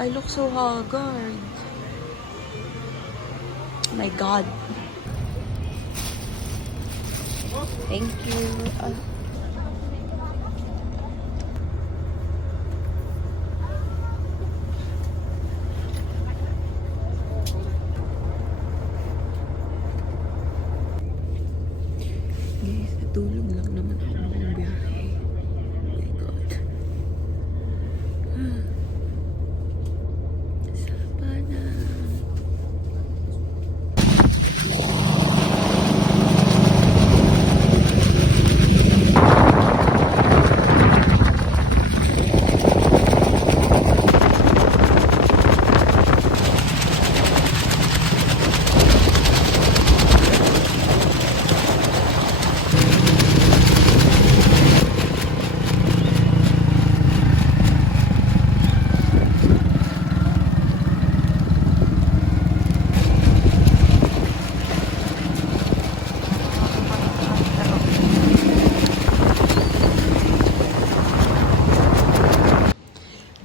I look so haggard. My God. Thank you. Guys, natulog lang naman ako ng biyahe. Oh my God. Sabana.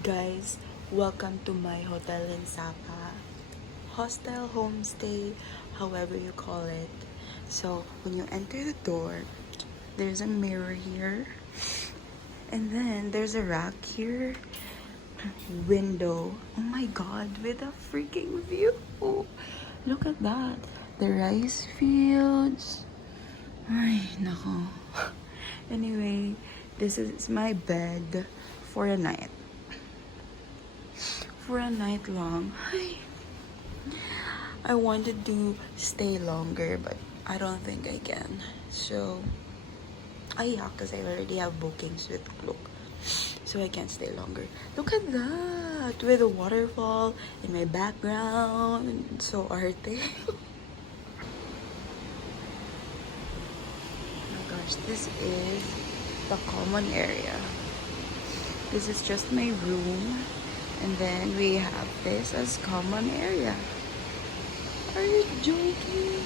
Guys, welcome to my hotel in Sapa. Hostel, homestay, however you call it. So, when you enter the door, there's a mirror here. And then, there's a rack here. Window. Oh my God, with a freaking view. Look at that. The rice fields. Ay, nako. Anyway, this is my bed for a night. For a night long. I wanted to stay longer, but I don't think I can. So, yeah, because I already have bookings with Klook. So I can't stay longer. Look at that! With a waterfall in my background. So arte. Oh my gosh, this is the common area. This is just my room. And then we have this as common area. Are you joking?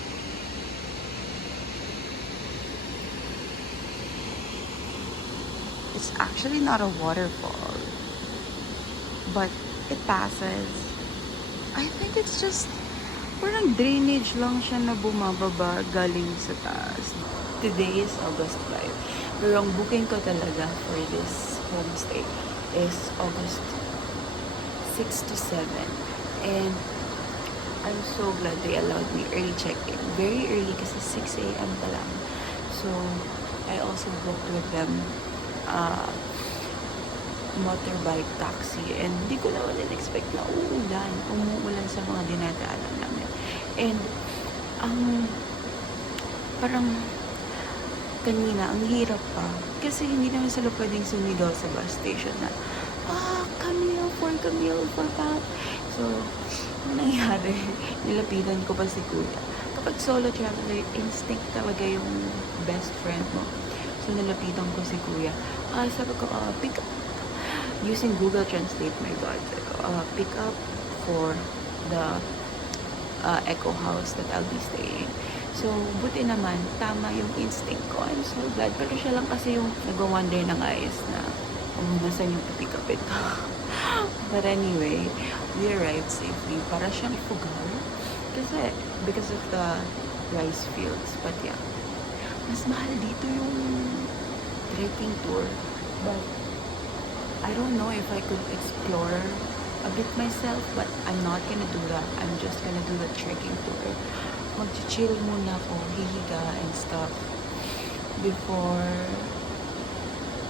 It's actually not a waterfall, but it passes. I think it's just parang drainage lang siya na bumababa galing sa taas. Today is August 5. Pero ang booking ko talaga for this homestay is August 6 to 7. And I'm so glad they allowed me early check-in. Very early kasi 6 a.m. pa lang. So, I also booked with them motorbike taxi. And hindi ko naman in-expect na umuulan sa mga dinadaanan namin. And, parang kanina, ang hirap pa. Kasi hindi naman sila pwedeng sumigaw sa bus station na, Camille for that. So, ano nangyari? Nilapitan ko pa si Kuya. Kapag solo traveler, instinct talaga yung best friend mo. So, nilapitan ko si Kuya. Sabi ko, pick up. Using Google Translate, my God. Pick up for the Echo House that I'll be staying. So, buti naman, tama yung instinct ko. I'm so glad. Pero siya lang kasi yung nag-wonder ng eyes na nasan yung pick upin ko. But anyway, we arrived safely. Para siyang Ifugao. Kasi, because of the rice fields. But yeah, mas mahal dito yung trekking tour. But, I don't know if I could explore a bit myself. But I'm not gonna do that. I'm just gonna do the trekking tour. Mag-chill muna ako, hihiga and stuff. Before,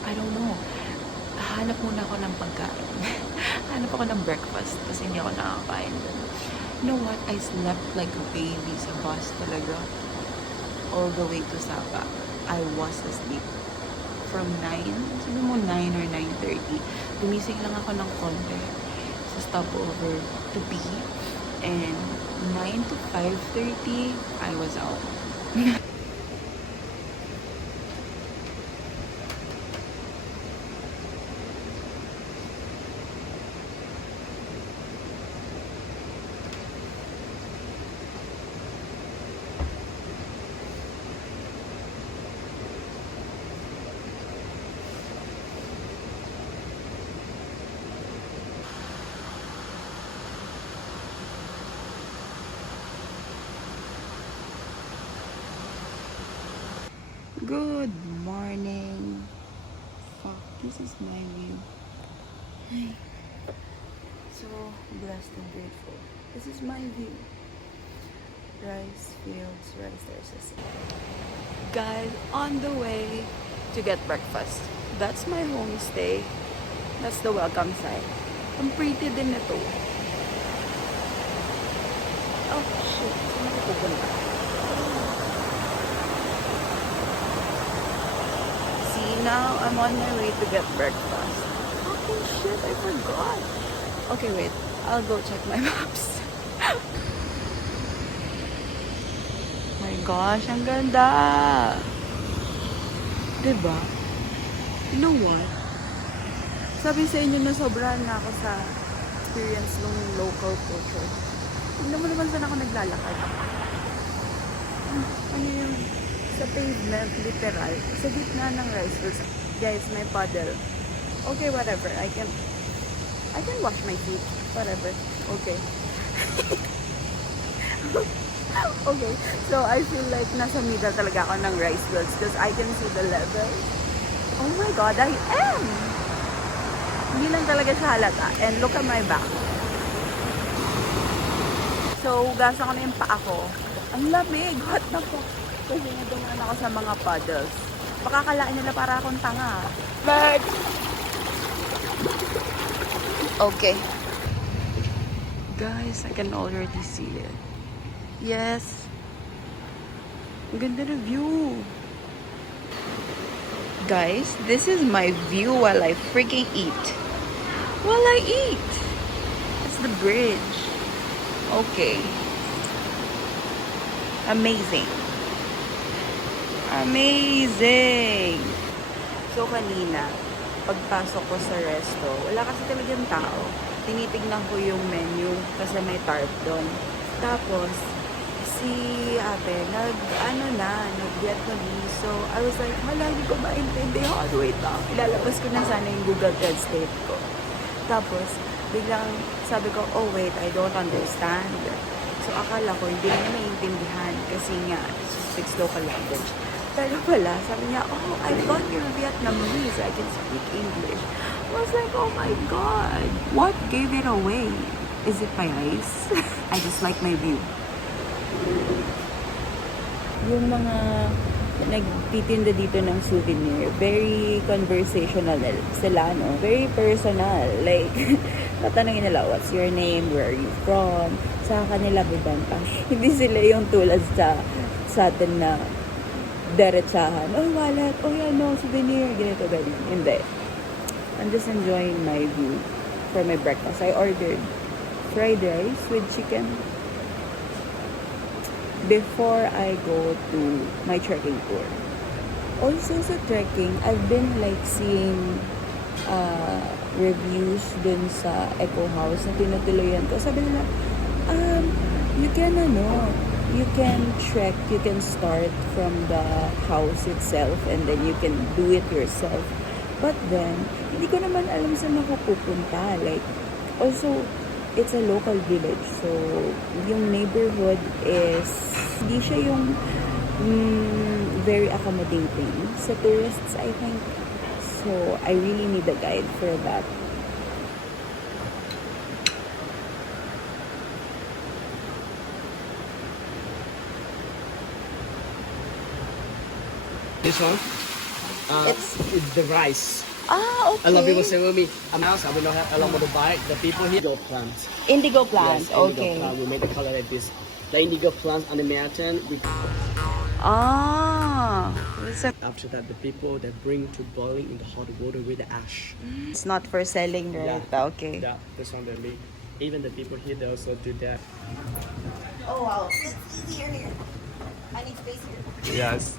I don't know. Hanap muna ako ng pagkain. Hanap ako ng breakfast kasi hindi ako nakakain. You know what? I slept like a baby sa bus talaga. All the way to Sapa. I was asleep. From 9, sabi mo 9 or 9:30. Gumising lang ako ng konti sa stopover to pee. And 9 to 5:30, I was out. Good morning. Fuck, this is my view. Ay. So blessed and grateful. This is my view. Rice fields, rice terraces. Guys, on the way to get breakfast. That's my homestay. That's the welcome sign. Ang pretty din ito. Oh shit, saan ako pupunta? See, now I'm on my way to get breakfast. Fucking shit, I forgot. Okay, wait. I'll go check my maps. My gosh, ang ganda! Diba? You know what? Sabi sa inyo na sobrahan na ako sa experience ng local culture. Tignan mo naman saan ako naglalakad. Ano yun? Sa pavement, literal. Sa gitna ng rice fields. Guys, may puddle. Okay, whatever. I can wash my feet. Whatever. Okay. Okay. So, I feel like nasa middle talaga ako ng rice fields because I can see the level. Oh my God, I am! Hindi lang talaga siya halata. And look at my back. So, hugasan ko na yung paa ko. Ang lamig! What the fuck? Kasi nadumaan ako sa mga puddles. Baka kalain nila para akong tanga. But... Okay. Guys, I can already see it. Yes. Ang ganda na view. Guys, this is my view while I freaking eat. While I eat. It's the bridge. Okay. Amazing. Amazing. So kanina, pagpasok ko sa resto, wala kasi talagang tao. Tinitignan ko yung menu kasi may tarp doon. Tapos, si ate, nag-Vietnamese. So, I was like, hindi ko maintindihan. Wait lang. Ilalabas ko na sana yung Google Translate ko. Tapos, biglang sabi ko, oh wait, I don't understand. So, akala ko, hindi niya maintindihan kasi nga, she speaks local language. Pero pala, sabi niya, oh, I thought you're Vietnamese. I can speak English. I was like, oh my God. What gave it away? Is it my eyes? I just like my view. Yung mga nagtitinda dito ng souvenir, very conversational sila, no? Very personal. Like, tatanungin nila, what's your name? Where are you from? Sa kanila, bibantash. Hindi sila yung tulad sa atin na derechahan. Oh, wallet. Oh, yan, no, souvenir. Ganito, ganyan. Hindi. I'm just enjoying my view for my breakfast. I ordered fried rice with chicken before I go to my trekking tour. Also sa trekking, I've been like seeing reviews dun sa Eco House na tinutuloyan ko. Sabi nila, you can trek, you can start from the house itself and then you can do it yourself. But then, hindi ko naman alam saan ako pupunta. Like, also, it's a local village. So, yung neighborhood is, hindi siya yung very accommodating sa tourists, I think. So, I really need a guide for that. This one, it's the rice. Okay. A lot of people say with me, I'm house, I will not have a lot more to buy. The people here, indigo plant. Indigo plant, Yes, okay. Indigo plant. We make the color like this. The indigo plant on the mountain. After that, the people that bring to boiling in the hot water with the ash. It's not for selling, right? Yeah. Okay. Yeah, that's one they make. Even the people here, they also do that. Oh wow, it's easier here. I need space here. Yes.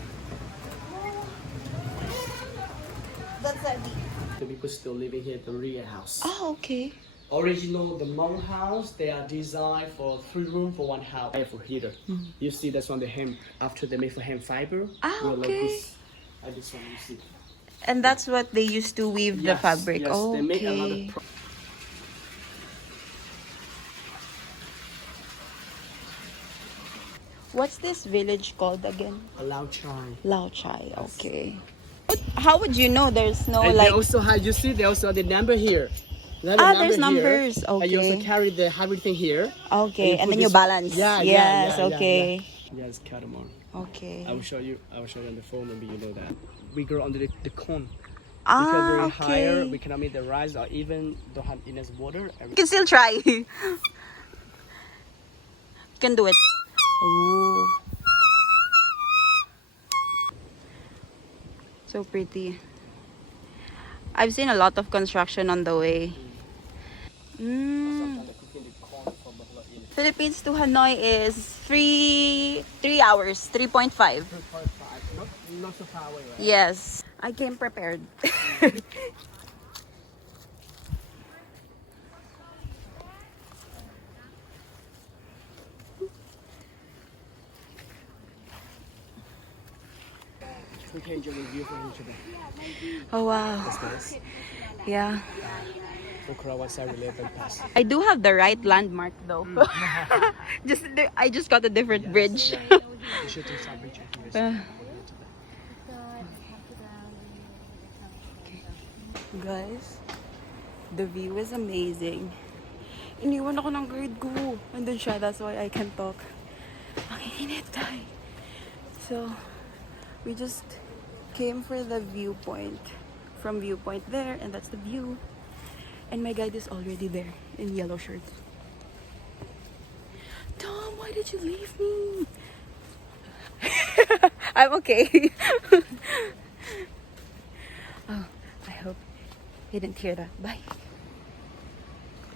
That's heavy. The people still living here, the real house. Oh, okay. Original, the Hmong house, they are designed for 3 rooms for 1 house. For heater. You see, that's one the hem. After they make for hem fiber. we're Okay. Like this one, you see. And that's what they used to weave the fabric. Yes, Oh, they make a lot okay. of. What's this village called again? Lao Chai. Lao Chai. Okay. How would you know there's no And like? they also have, you see, they also have the number here. They have a There's number here, numbers. And you also Okay. carry the everything here. Okay, and put then you this- balance. Yeah, Yes. yeah. Okay. Yes, cardamom. Okay. I will show you on the phone. Maybe you know that. We grow under the cone. Because Ah, we're okay. higher, we cannot meet the rise or even don't have enough water. You can still try. You can do it. Ooh. So pretty. I've seen a lot of construction on the way. Philippines to Hanoi is 3 hours, 3.5. Not so far away, right? Yes, I came prepared. We can enjoy the view from each other. Oh wow. That's nice. Yeah. For Karawasa Related Pass. I do have the right landmark though. I just got a different bridge. You should do some bridge activities. Guys, the view is amazing. Iniwan ako ng grade ko. Andun siya, that's why I can talk. Ang init tayo. So, we just came for the viewpoint. From viewpoint there, and that's the view. And my guide is already there in yellow shirt. Tom, why did you leave me? I'm okay. Oh, I hope he didn't hear that. Bye.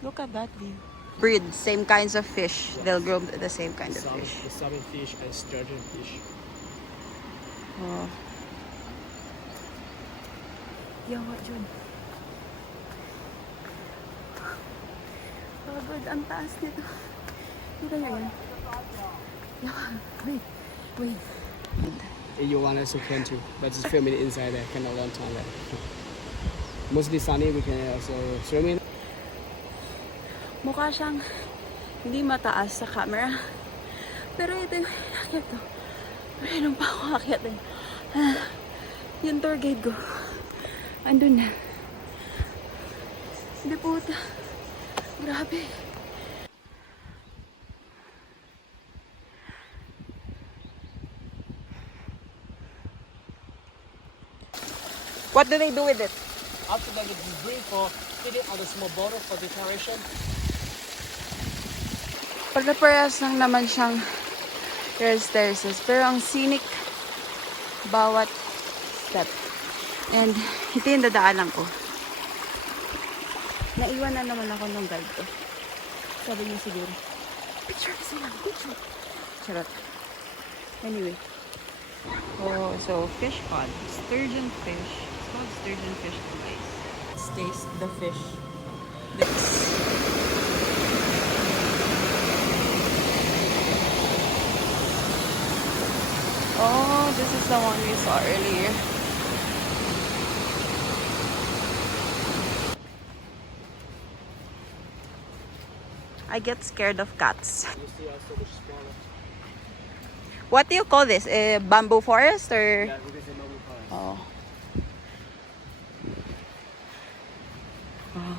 Look at that view. Breed, same kinds of fish. They'll grow the same kind of Some, fish. the salmon fish and sturgeon fish. Oh. Yawa dyan. Oh God, ang taas nito. Kita nyo yan? Yawa. Wait. If you want us to can too, but just film it inside there, kind of long time there. Mostly sunny, we can also swim in. Mukha siyang hindi mataas sa camera. Pero ito yung akyat ko. Meron pa ako akyat eh. Yung tour guide ko. Andun na. Hindi puta. Grabe. What do they do with it? After that, we bring for put it on the small bottle for decoration. Pagka-parehas lang naman siyang terraces. Pero ang scenic bawat step. And ito yung dadaanan ko. Naiwan na naman ako ng guide ko. Sabi niya siguro, picture kasi lang, picture. Charot. Anyway. Oh, so fish pond. Sturgeon fish. It's called sturgeon fish, guys. Let's taste the fish. Oh, this is the one we saw earlier. I get scared of cats. You see also the smaller. What do you call this? Bamboo forest or? Yeah, because they know we forest. Oh. Wow.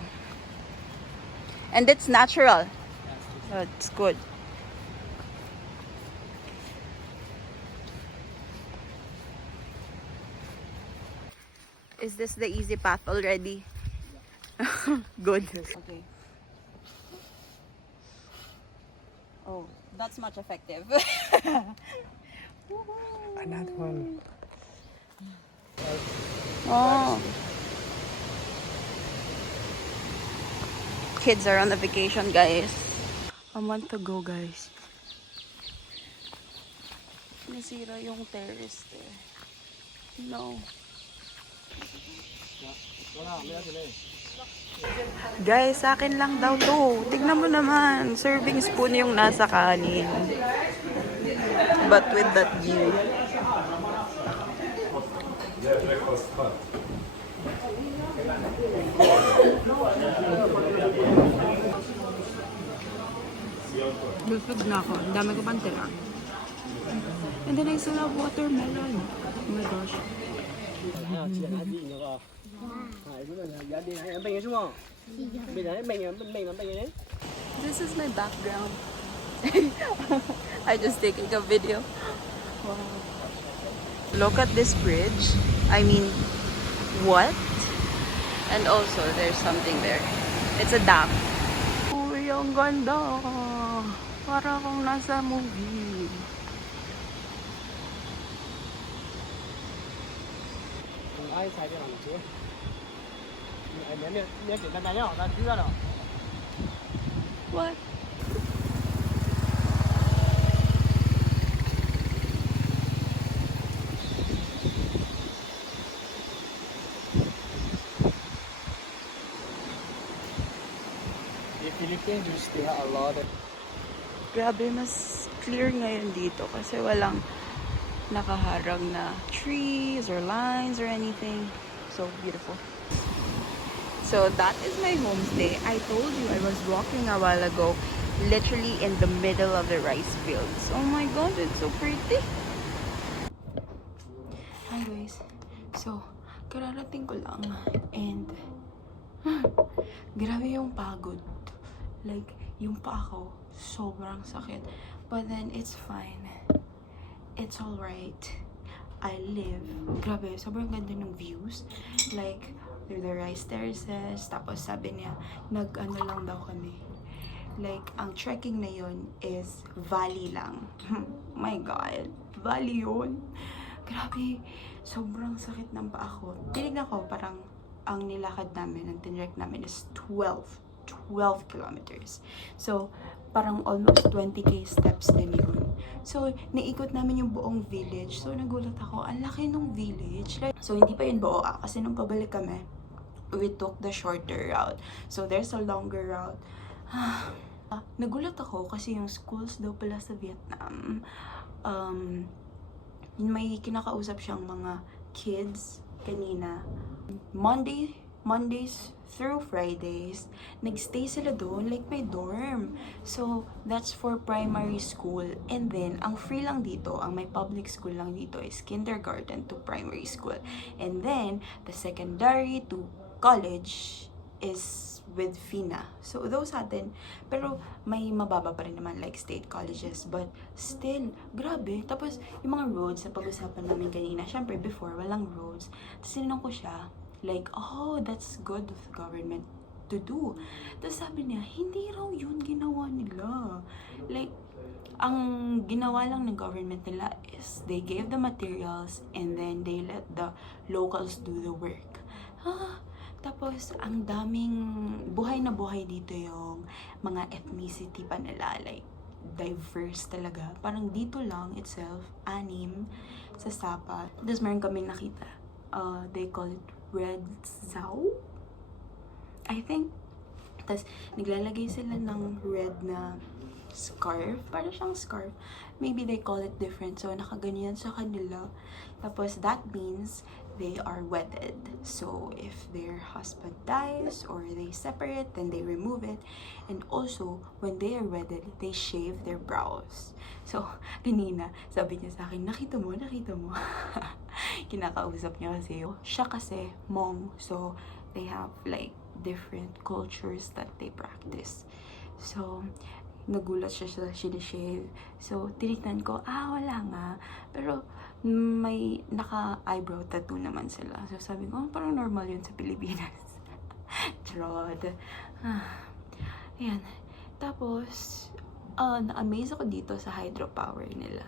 And it's natural. So it's good. Is this the easy path already? Good. Okay. Oh, that's much effective. Another one. Oh. Kids are on a vacation, guys. A month ago, guys. Nasira yung terrace there. No. Guys, sa akin lang daw to. Tignan mo naman. Serving spoon yung nasa kanin. But with that view. Busog na ako. Ang dami ko pang tira. And then I still have watermelon. Oh my gosh. 还要记得拿自己那个，不是要点背什么？背人。This is my background. I just taking a video. Wow. Look at this bridge. I mean, what? And also, there's something there. It's a dam. Uy, ang ganda. Para akong nasa movie. Ai xài cái lòng chưa? Nhớ chuyện này nhá, ta chưa đâu. What? The Philippines used to have a lot of. Grabe, mas clear ngayon dito kasi walang nakaharang na trees or lines or anything. So beautiful. So that is my homestay. I told you I was walking a while ago, literally in the middle of the rice fields. Oh my god, it's so pretty. Hi guys. So, kararating ko lang and grabe yung pagod. Like, yung paa ko sobrang sakit. But then it's fine. It's alright. I live. Grabe, sobrang ganda ng views. Like, through the rice terraces. Tapos sabi niya, nag-ano lang daw kami. Like, ang trekking na yun is valley lang. My God. Valley yun. Grabe. Sobrang sakit ng paa ko. Tinignan ko, parang ang nilakad namin, ang tinrek namin is 12 kilometers. So, parang almost 20k steps din yun. So, naikot namin yung buong village. So, nagulat ako, ang laki nung village. Like, so, hindi pa yun buo kasi nung pabalik kami, we took the shorter route. So, there's a longer route. Nagulat ako kasi yung schools daw pala sa Vietnam, may kinakausap siyang mga kids kanina. Mondays through Fridays, nagstay sila doon, like may dorm. So, that's for primary school. And then, ang free lang dito, ang may public school lang dito is kindergarten to primary school. And then, the secondary to college is with FINA. So, those atin, pero may mababa pa rin naman like state colleges. But still, grabe. Tapos, yung mga roads na pag-usapan namin kanina, syempre before, walang roads. Tapos, sinanong ko siya, like, oh, that's good of the government to do. Tapos sabi niya, hindi raw yun ginawa nila. Like, ang ginawa lang ng government nila is they gave the materials and then they let the locals do the work. Tapos, ang daming buhay na buhay dito yung mga ethnicity pa nila. Like, diverse talaga. Parang dito lang itself, 6 sa Sapa. Tapos meron kaming nakita. They call it Red Zao, I think. Tapos, naglalagay sila ng red na scarf. Parang siyang scarf. Maybe they call it different. So, nakaganyan sa kanila. Tapos, that means they are wedded. So, if their husband dies or they separate, then they remove it. And also, when they are wedded, they shave their brows. So, kanina, sabi niya sa akin, nakita mo? Kinakausap niya kasi. Siya kasi, Hmong. So, they have like different cultures that they practice. So, nagulat siya sa sinishave. So, tinignan ko, wala nga. Pero, may naka-eyebrow tattoo naman sila. So, sabi ko, parang normal yun sa Pilipinas. Charot. Ayan. Tapos, na-amaze ako dito sa hydropower nila.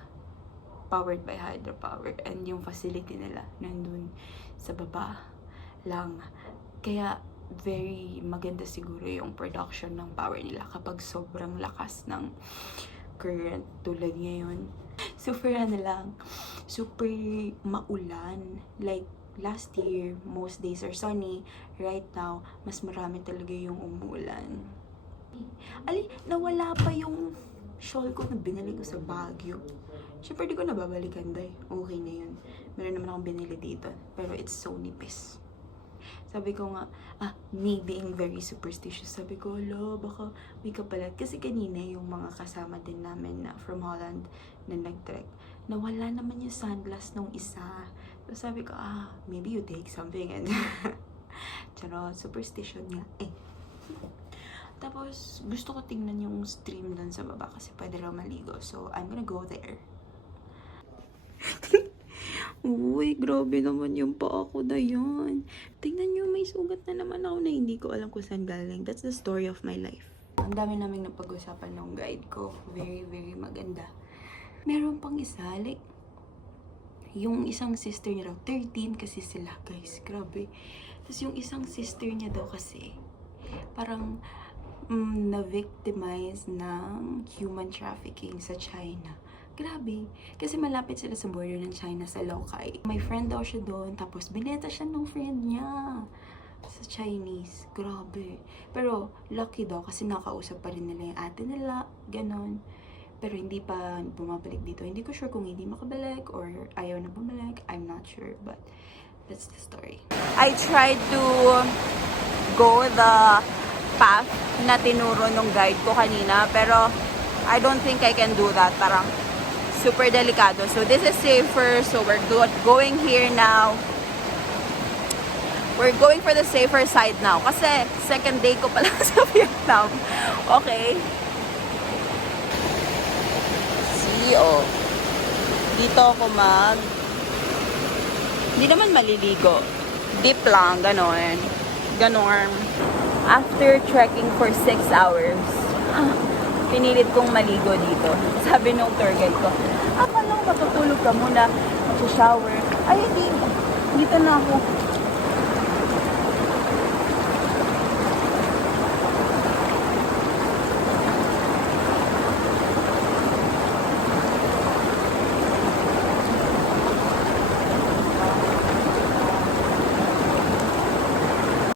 Powered by hydropower. And yung facility nila, nandun sa baba lang. Kaya, very maganda siguro yung production ng power nila kapag sobrang lakas ng current tulad ngayon. Super super maulan. Like last year, most days are sunny. Right now, mas marami talaga yung umuulan. Nawala pa yung shawl ko na binili ko sa Baguio. Siyempre, di ko nababalikan, day. Okay na yun. Meron naman akong binili dito. Pero it's so nipis. Sabi ko nga, me being very superstitious, sabi ko, ala, baka may kapalit. Kasi kanina yung mga kasama din namin na from Holland na nag-trek, nawala naman yung sunglass nung isa. So sabi ko, maybe you take something. And charot, superstition nga. Tapos, gusto ko tingnan yung stream dun sa baba kasi pwede raw maligo. So, I'm gonna go there. Uy, grabe naman yung paa ko na yun. Tingnan nyo, may sugat na naman ako na hindi ko alam kung saan galing. That's the story of my life. Ang dami naming napag-usapan ng guide ko. Very, very maganda. Meron pang isa, like, yung isang sister niya daw, 13 kasi sila, guys. Grabe. Tapos yung isang sister niya daw kasi, parang na-victimize ng human trafficking sa China. Grabe. Kasi malapit sila sa border ng China sa Lokai. May friend daw siya doon, tapos bineta siya ng friend niya sa Chinese. Grabe. Pero lucky daw kasi nakausap pa rin nila yung ate nila, ganon. Pero hindi pa bumabalik dito. Hindi ko sure kung hindi makabalik or ayaw na bumalik. I'm not sure, but that's the story. I tried to go the path na tinuro nung guide ko kanina, pero I don't think I can do that. Parang super delikado. So this is safer. So we're going here now. We're going for the safer side now. Kasi second day ko pala sa Vietnam. Okay. See, dito ako hindi naman maliligo. Deep lang, ganon. Ganon. After trekking for 6 hours, pinilit kong maligo dito. Sabi nung tour guide ko, akala ko matutulog ka muna, mag-shower. Ay, hindi. Dito na ako.